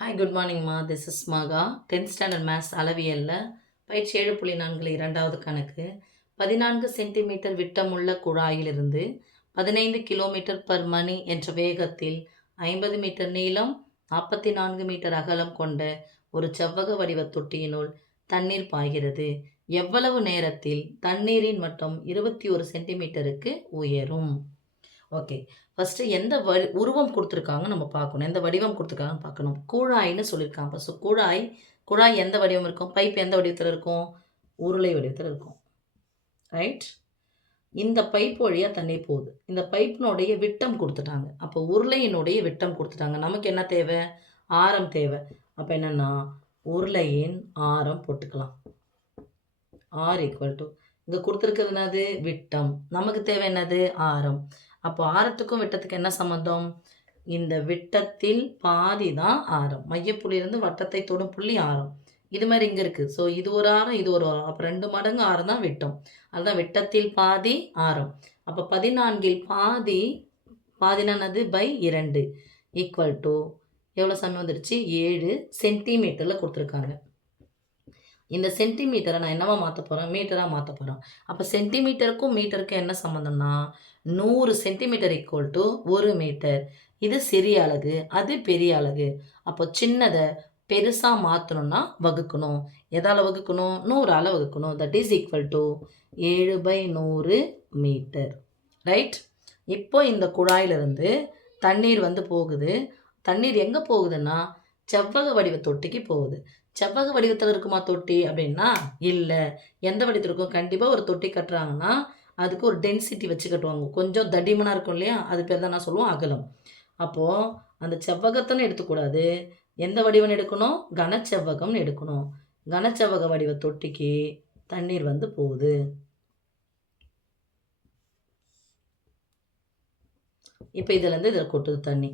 Hi good மார்னிங்மா. This is Maha. 10th standard maths அளவியலில் பயிற்சி 7.4 இரண்டாவது கணக்கு. 14 சென்டிமீட்டர் விட்டமுள்ள குழாயிலிருந்து 15 கிலோமீட்டர் பர் மணி என்ற வேகத்தில் 50 மீட்டர் நீளம் 44 மீட்டர் அகலம் கொண்ட ஒரு செவ்வக வடிவ தொட்டியினுள் தண்ணீர் பாய்கிறது. எவ்வளவு நேரத்தில் தண்ணீரின் மட்டம் 21 சென்டிமீட்டருக்கு உயரும்? ஓகே, ஃபஸ்ட்டு எந்த உருவம் கொடுத்துருக்காங்க நம்ம பார்க்கணும். எந்த வடிவம் கொடுத்துருக்காங்கன்னு பார்க்கணும். குழாய்னு சொல்லியிருக்காங்க. ஃபஸ்ட்டு குழாய் எந்த வடிவம் இருக்கும்? பைப் எந்த வடிவத்தில் இருக்கும்? உருளை வடிவத்தில் இருக்கும். ரைட். இந்த பைப் வழியாக தண்ணி போகுது. இந்த பைப்பினுடைய விட்டம் கொடுத்துட்டாங்க. அப்போ உருளையினுடைய விட்டம் கொடுத்துட்டாங்க. நமக்கு என்ன தேவை? ஆரம் தேவை. அப்போ என்னென்னா உருளையின் ஆரம் போட்டுக்கலாம். ஆர் ஈக்குவல் டு இங்கே கொடுத்துருக்கிறது என்னது? விட்டம். நமக்கு தேவை என்னது? ஆரம். அப்போ ஆரத்துக்கும் விட்டத்துக்கு என்ன சம்மந்தம்? இந்த விட்டத்தில் பாதி தான் ஆரம். மையப்புள்ளியிலிருந்து வட்டத்தை தொடும் புள்ளி ஆரம். இது மாதிரி இங்கே இருக்குது. ஸோ இது ஒரு ஆரம், இது ஒரு ஆரம். அப்போ 2 மடங்கு ஆரம் தான் விட்டம். அதுதான் விட்டத்தில் பாதி ஆரம். அப்போ 14 பாதினானது பை 2 ஈக்குவல் டு எவ்வளோ சமயம் வந்துடுச்சு? 7 சென்டிமீட்டரில் கொடுத்துருக்காங்க. இந்த சென்டிமீட்டரை நான் என்னவா மாற்ற போகிறேன்? மீட்டராக மாற்ற போகிறேன். அப்போ சென்டிமீட்டருக்கும் மீட்டருக்கும் என்ன சம்மந்தம்னா 100 சென்டிமீட்டர் ஈக்குவல் டு 1 மீட்டர். இது சிறிய அலகு, அது பெரிய அலகு. அப்போ சின்னதை பெருசாக மாற்றணும்னா வகுக்கணும். எதால் வகுக்கணும்? 100ஆல் வகுக்கணும். That is equal to 7/100 metre. Right. இப்போ இந்த குழாயிலிருந்து தண்ணீர் வந்து போகுது. தண்ணீர் எங்கே போகுதுன்னா செவ்வக வடிவ தொட்டிக்கு போகுது. செவ்வக வடிவத்தில் இருக்குமா தொட்டி அப்படின்னா இல்லை. எந்த வடிவத்தில் இருக்கும்? கண்டிப்பாக ஒரு தொட்டி கட்டுறாங்கன்னா அதுக்கு ஒரு டென்சிட்டி வச்சு கட்டுவாங்க. கொஞ்சம் தடிமனாக இருக்கும் இல்லையா? அது பேர் தான் நான் சொல்லுவோம் அகலம். அப்போது அந்த செவ்வகத்தைன்னு எடுத்துக்கூடாது. எந்த வடிவம் எடுக்கணும்? கனச்செவ்வகம்னு எடுக்கணும். கனச்செவ்வக வடிவ தொட்டிக்கு தண்ணீர் வந்து போகுது. இப்போ இதுலேருந்து இதில் கொட்டுது தண்ணி.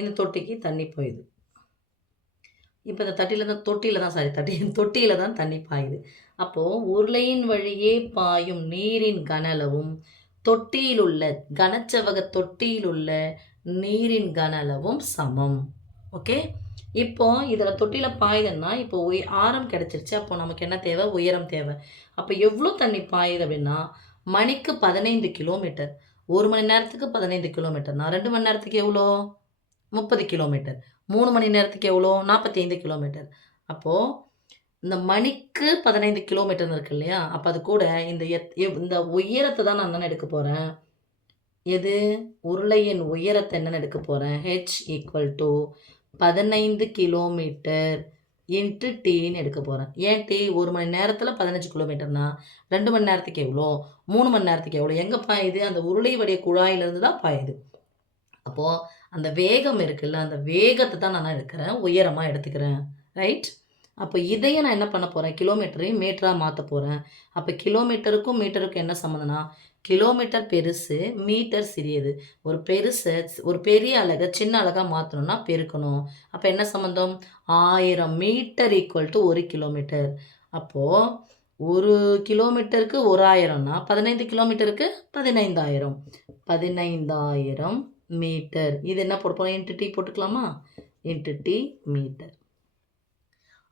இந்த தொட்டிக்கு தண்ணி போயிடுது. இப்போ இந்த தொட்டியில் தான் தண்ணி பாயுது. அப்போது உருளையின் வழியே பாயும் நீரின் கனளவும் தொட்டியில் உள்ள கனச்செவ்வக தொட்டியில் உள்ள நீரின் கனளவும் சமம். ஓகே. இப்போ இதில் தொட்டியில் பாயுதுன்னா இப்போ ஆரம் கிடச்சிருச்சு. அப்போ நமக்கு என்ன தேவை? உயரம் தேவை. அப்போ எவ்வளோ தண்ணி பாயுது அப்படின்னா மணிக்கு 15 கிலோமீட்டர். 1 மணி நேரத்துக்கு 15 கிலோமீட்டர்னா 2 மணி நேரத்துக்கு எவ்வளோ? 30 கிலோமீட்டர். 3 மணி நேரத்துக்கு எவ்வளோ? 45 கிலோமீட்டர். அப்போது இந்த மணிக்கு 15 கிலோமீட்டர்னு இருக்கு இல்லையா? அப்போ அது கூட இந்த உயரத்தை தான் நான் என்னென்னு எடுக்க போகிறேன்? எது? உருளையின் உயரத்தை என்னென்னு எடுக்க போகிறேன்? h equal to 15 kilometre into டீன்னு எடுக்க போகிறேன். ஏன் டி? 1 மணி நேரத்தில் 15 கிலோமீட்டர்னா 2 மணி நேரத்துக்கு எவ்வளோ? 3 மணி நேரத்துக்கு எவ்வளோ? எங்கே பாயுது? அந்த உருளை வடிய குழாயிலிருந்து தான் பாயுது. அப்போது அந்த வேகம் இருக்குல்ல, அந்த வேகத்தை தான் நான் எடுக்கிறேன், உயரமாக எடுத்துக்கிறேன். ரைட். அப்போ இதையே நான் என்ன பண்ண போகிறேன்? கிலோமீட்டரையும் மீட்டராக மாற்ற போகிறேன். அப்போ கிலோமீட்டருக்கும் மீட்டருக்கும் என்ன சம்மந்தம்னா கிலோமீட்டர் பெருசு, மீட்டர் சிறியது. ஒரு பெரிய அலகை சின்ன அலகாக மாற்றணும்னா பெருக்கணும். அப்போ என்ன சம்மந்தம்? 1000 மீட்டர் ஈக்குவல் டு 1 கிலோமீட்டர். அப்போது 1 கிலோமீட்டருக்கு 1000னா 15 கிலோமீட்டருக்கு 15,000. 15,000 மீட்டர். இது என்ன போட போகிறோம்? இன்ட்டு டி போட்டுக்கலாமா? Into D metre.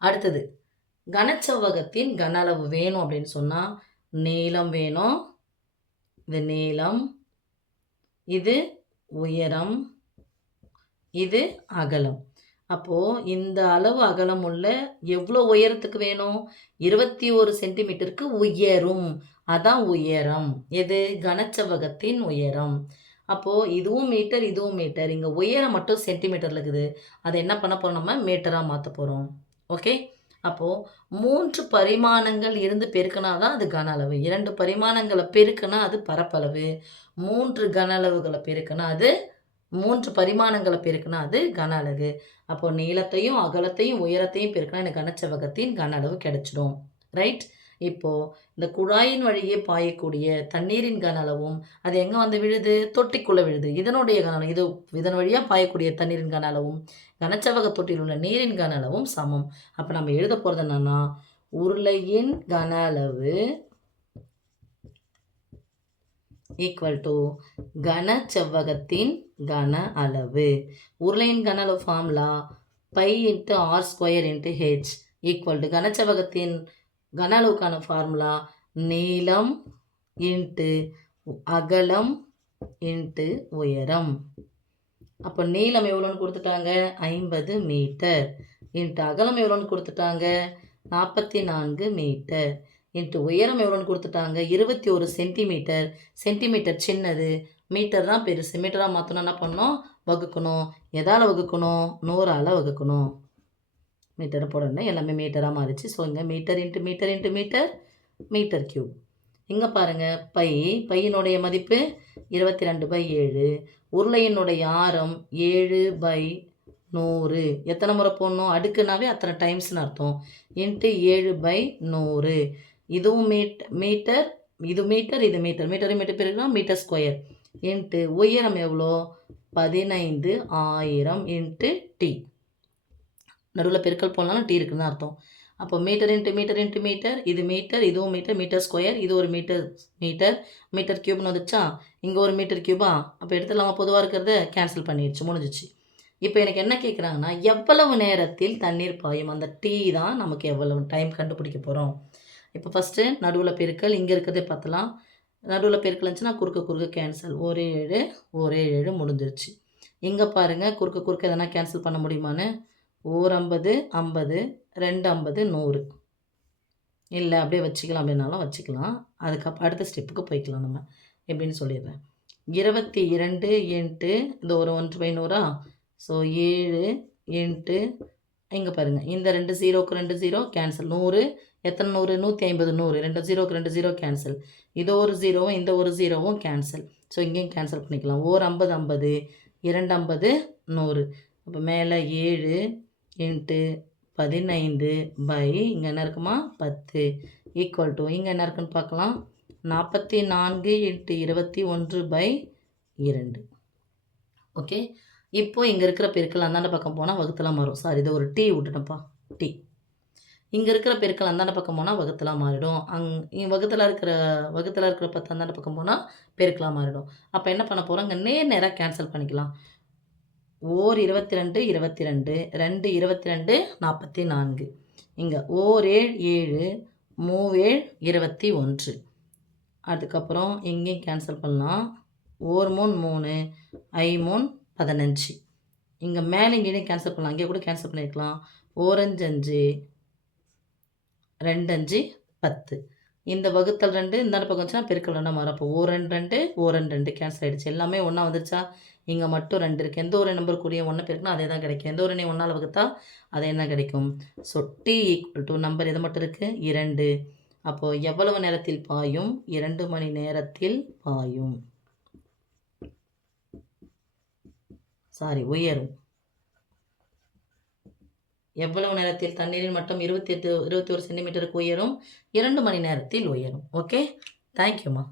அடுத்தது கனச்செவ்வகத்தின் கன அளவு வேணும் அப்படின்னு சொன்னால் நீளம் வேணும். இது நீளம், இது உயரம், இது அகலம். அப்போது இந்த அளவு அகலம் உள்ள எவ்வளோ உயரத்துக்கு வேணும்? 21 சென்டிமீட்டருக்கு உயரும். அதான் உயரம். எது? கனச்செவ்வகத்தின் உயரம். அப்போது இதுவும் மீட்டர், இதுவும் மீட்டர். இங்கே உயரம் மட்டும் சென்டிமீட்டரில் இருக்குது. அதை என்ன பண்ண போகிறோம்? நம்ம மீட்டராக மாற்ற போகிறோம். ஓகே. அப்போது 3 பரிமாணங்கள் இருந்து பெருக்கினா தான் அது கன அளவு. 2 பரிமாணங்களை பெருக்கினா அது பரப்பளவு. 3 கன அளவுகளை பெருக்கினா அது 3 பரிமாணங்களை பெருக்கினா அது கன அலகு. அப்போது நீளத்தையும் அகலத்தையும் உயரத்தையும் பெருக்கினா எனக்கு கனச்செவ்வகத்தின் கன அளவு கிடைச்சிடும். ரைட். இப்போது இந்த குழாயின் வழியே பாயக்கூடிய தண்ணீரின் கன அளவும் அது எங்கே வந்து விழுது? தொட்டிக்குள்ளே விழுது. இதனுடைய கன அளவு இதன் வழியாக பாயக்கூடிய தண்ணீரின் கன அளவும் கனச்செவ்வக தொட்டியில் உள்ள நீரின் கன அளவும் சமம். அப்போ நம்ம எழுத போகிறது என்னன்னா, உருளையின் கன அளவு ஈக்குவல் டு கனச்செவ்வகத்தின் கன அளவு. உருளையின் கன அளவு formula pi into r square into h equal to கனச்செவ்வகத்தின் கன அளவுக்கான ஃபார்முலா நீளம் இன்ட்டு அகலம் இன்ட்டு உயரம். அப்போ நீளம் எவ்வளோன்னு கொடுத்துட்டாங்க? 50 மீட்டர். இன்ட்டு அகலம் எவ்வளோன்னு கொடுத்துட்டாங்க? 44 மீட்டர். இன்ட்டு உயரம் எவ்வளோன்னு கொடுத்துட்டாங்க? 21 சென்டிமீட்டர். சென்டிமீட்டர் சின்னது, மீட்டர் தான் பெருசு. மீட்டராக மாற்றணும் என்ன பண்ணணும்? வகுக்கணும். எதால் வகுக்கணும்? 100ஆல் வகுக்கணும். மீட்டரை போடணும், எல்லாமே மீட்டராக மாறிச்சு. ஸோ இங்கே metre into metre into metre, metre cube. இங்கே பாருங்கள், பையினுடைய மதிப்பு 22/7. உருளையினுடைய ஆரம் 7/100. எத்தனை முறை போடணும்? அடுக்குனாவே அத்தனை டைம்ஸ்னு அர்த்தம். இன்ட்டு 7/100. இதுவும் மீட்டர், இது மீட்டர், இது மீட்டர். மீட்டர் பிறகுனா மீட்டர் ஸ்கொயர். இன்ட்டு உயரம் எவ்வளோ? 15,000 இன்ட்டு டி. நடுவில் பெருக்கல் போடலாம், டி இருக்குன்னு அர்த்தம். அப்போ metre into metre into metre, இது மீட்டர், இதுவும் மீட்டர், மீட்டர் ஸ்கொயர், இது ஒரு மீட்டர் கியூப்னு வந்துச்சா? இங்கே ஒரு மீட்டர் கியூபா? அப்போ எடுத்துலாமா? பொதுவாக இருக்கிறத கேன்சல் பண்ணிடுச்சு, முடிஞ்சிச்சு. இப்போ எனக்கு என்ன கேட்குறாங்கன்னா, எவ்வளவு நேரத்தில் தண்ணீர் பாயும்? அந்த டி தான் நமக்கு எவ்வளவு டைம் கண்டுபிடிக்க போகிறோம். இப்போ ஃபஸ்ட்டு நடுவில் பெருக்கல், இங்கே இருக்கிறதே பார்த்தலாம். நடுவில் பெருக்கல் இருந்துச்சுன்னா குறுக்க கேன்சல். 1 7 முடிஞ்சிருச்சு. இங்கே பாருங்கள், குறுக்க எதனா கேன்சல் பண்ண முடியுமான்னு? 50 50, 250 100. இல்லை அப்படியே வச்சுக்கலாம், அப்படின்னாலும் வச்சுக்கலாம். அதுக்கப்புறம் அடுத்த ஸ்டெப்புக்கு போய்க்கலாம் நம்ம. எப்படின்னு சொல்லிடுறேன். 22 இன்ட்டு இந்த ஒரு 1/100. ஸோ 7 இன்ட்டு இங்கே பாருங்கள், இந்த 2 0க்கு 2 0 கேன்சல். 100 எத்தனை 100? 150 100. 2 0க்கு 2 0 கேன்சல். இது ஒரு 0வும் இந்த ஒரு 0வும் கேன்சல். ஸோ இங்கேயும் கேன்சல் பண்ணிக்கலாம். 50 50, 250 100. அப்போ மேலே 7 இன்ட்டு 15 பை இங்கே என்ன இருக்குமா? 10 ஈக்குவல் டு இங்கே என்ன இருக்குன்னு பார்க்கலாம். 44 இன்ட்டு 21/2. ஓகே, இப்போது இங்கே இருக்கிற பெருக்கல் அந்தாண்ட பக்கம் போனால் வகுத்தலாம் மாறும். சாரி, இதை ஒரு டி விட்டுட்டேன்ப்பா, டி. இங்கே இருக்கிற பெருக்கல் அந்தாண்ட பக்கம் போனால் வகுத்தலாம் மாறிடும். வகுத்தில் இருக்கிற 10 அந்தாண்ட பக்கம் போனால் பெருக்கலாம் மாறிடும். அப்போ என்ன பண்ண போகிறோம்? இங்கே நேராக கேன்சல் பண்ணிக்கலாம். 22 22, 2 22 44. இங்கே 7 7, 3 21. அதுக்கப்புறம் இங்கேயும் கேன்சல் பண்ணலாம். 1 3 3, 5 15. இங்கே மேலே இங்கேயும் கேன்சல் பண்ணலாம், அங்கே கூட கேன்சல் பண்ணியிருக்கலாம். 1 5 2 5 10. இந்த வகுத்தல் 2 இந்த பக்கம் வந்துச்சுன்னா பெருக்கல் 2 மாறும். அப்போ 1 2 1 2 கேன்சல் ஆகிடுச்சு. எல்லாமே ஒன்றா வந்துருச்சா? இங்கே மட்டும் 2 இருக்குது. எந்த ஒரு நம்பர் கூடிய 1 பெருக்குனா அதே தான் கிடைக்கும். எந்த ஒரு எண்ணை 1ஆல் வகுத்தா அதே தான் கிடைக்கும். So D equal to number எது மட்டும் இருக்குது? 2. அப்போது எவ்வளவு நேரத்தில் பாயும்? 2 மணி நேரத்தில் பாயும். உயரும். எவ்வளவு நேரத்தில் தண்ணீரின் மட்டம் 21 சென்டிமீட்டருக்கு உயரும்? 2 மணி நேரத்தில் உயரும். ஓகே, தேங்க்யூம்மா.